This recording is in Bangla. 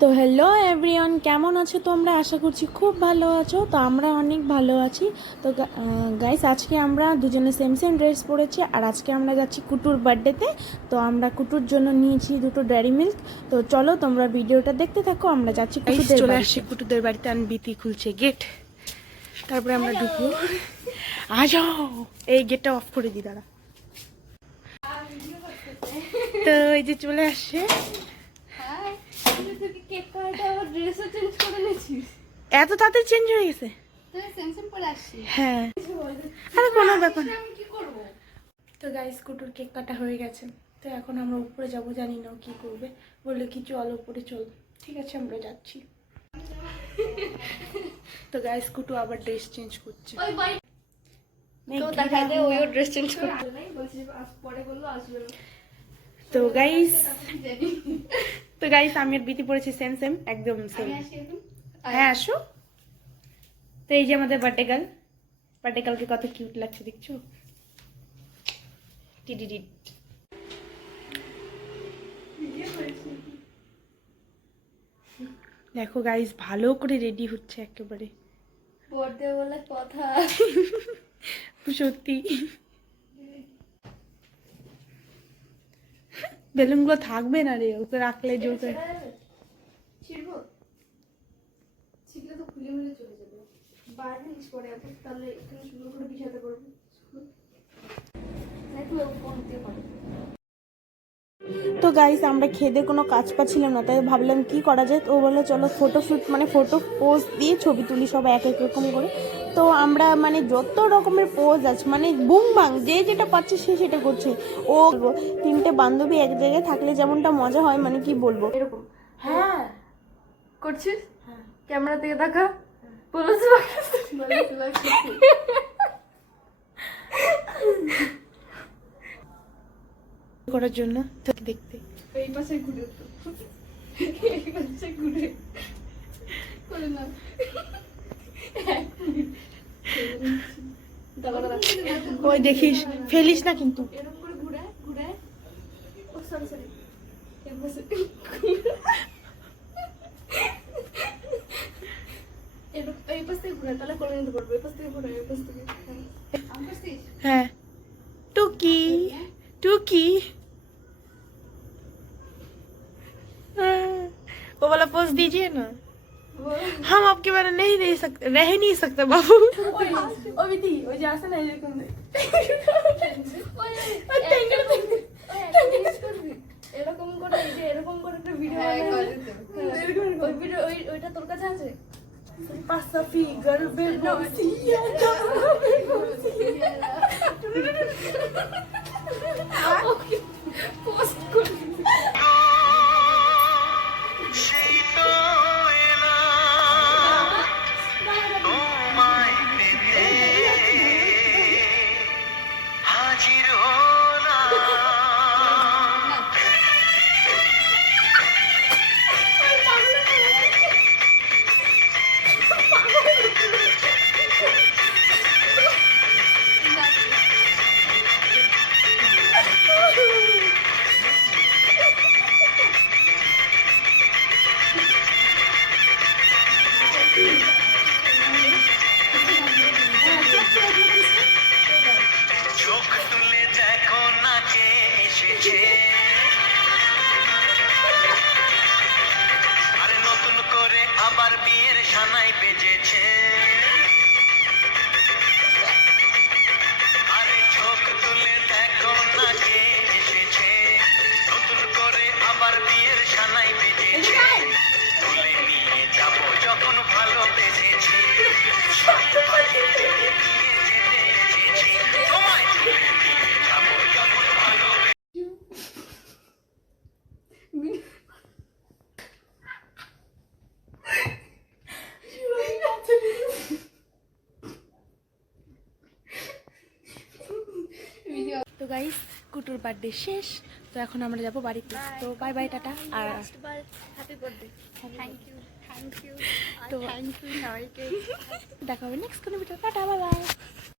তো হ্যালো এভরিওয়ান, কেমন আছো তোমরা? আশা করছি খুব ভালো আছো। তো আমরা অনেক ভালো আছি। তো গাইস, আজকে আমরা দুজনে সেম সেম ড্রেস পরেছি আর আজকে আমরা যাচ্ছি কুটুর বার্থডেতে। তো আমরা কুটুর জন্য নিয়েছি দুটো ডেয়ারি মিল্ক। তো চলো তোমরা ভিডিওটা দেখতে থাকো। আমরা যাচ্ছি কুটুদের চলে বাড়িতে। আসছি কুটুদের বাড়িতে। বিতি খুলছে গেট, তারপরে আমরা ঢুকবো। যাও, এই গেটটা অফ করে দিই দাঁড়া। তো এই যে চলে আসছে। এত তাড়াতাড়ি চেঞ্জ হয়ে গেছে? হ্যাঁ, আরে কোনো ব্যাপার না। তো গাইস, কুটুর কেক কাটা হয়ে গেছে। তো এখন আমরা উপরে যাব, জানি না কি করবে। বললো কি চল উপরে চল। ঠিক আছে, আমরা যাচ্ছি। তো গাইস, কুটু আবার ড্রেস চেঞ্জ করছে। তো গাইস আমি আর বিতি পড়েছি সেম সেম, একদম সেম। হ্যাঁ আসো। তো এই যে আমাদের বার্থডে গার্লকে কত কিউট লাগছে দেখছো। টিডিডিট। দেখো গাইস, ভালো করে রেডি হচ্ছে একেবারে। পড়তে বলে কথা সত্যি। বেলুনগুলো থাকবে না রে, ওকে রাখলে জোর করে। ছিড়বো, ছিড়লে তো খুলে খুলে চলে যাবে। বাইরে নিস পরে তাহলে এখানে সুন্দর করে বিছাতে পারবো। দেখো কোন দিয়ে পারবো। তো গাইস, আমরা খেদে কোনো কাজ পাচ্ছিলাম না, তাই ভাবলাম কি করা যায়। তো ও বললো চলো ফটোশ্যুট, মানে ফটো পোজ দিয়ে ছবি তুলি সবাই এক এক রকম করে। তো আমরা মানে যত রকমের পোজ আছে, মানে বুম বাং যে যেটা পাচ্ছে সে সেটা করছে। ও তিনটে বান্ধবী এক জায়গায় থাকলে যেমনটা মজা হয়, মানে কি বলবো। এরকম হ্যাঁ করছিস? হ্যাঁ, ক্যামেরা থেকে দেখা। বলছ করার জন্য দেখতে। এই পাশে ঘুরে এই পাশে ঘুরে করে না। ওই দেখিস, ফেলিস না কিন্তু। এরকম করে ঘুরে ঘুরে। ও সরি সরি, এই পাশে এই পাশ থেকে ঘুরে, তাহলে করে নিতে পারবো। এই পাশ থেকে ঘুরে, এই পাশ থেকে। হ্যাঁ, টুকি टूकी। वो वाला पोज दीजिए ना, हम आपके बारे नहीं रह सकते बाबू। ওই যে আসে না এরকম এরকম করে, এই যে এরকম করে একটা ভিডিও ওই ভিডিও ওইটা তোর কাছে আছে? pasa figar bebocilla পোস্ট করে আবার বিয়ের সানাই বেজেছে। আরে চোখ তুলে দেখো না কে এসেছে, নতুন করে আবার বিয়ের সানাই বেজেছে। তুলে নিয়ে যাব যখন ভালোবেসেছি, তোমায় তুলে নিয়ে যাব যখন ভালোবেসেছি। তো গাইস, কুটুর বার্থডে শেষ। তো এখন আমরা যাবো বাড়িতে। তো বাই বাই, টাটা। আর হ্যাপি বার্থডে। থ্যাংক ইউ তো থ্যাংক ইউ সবাইকে। দেখা হবে নেক্সট কোনো ভিডিও। Tata, bye bye.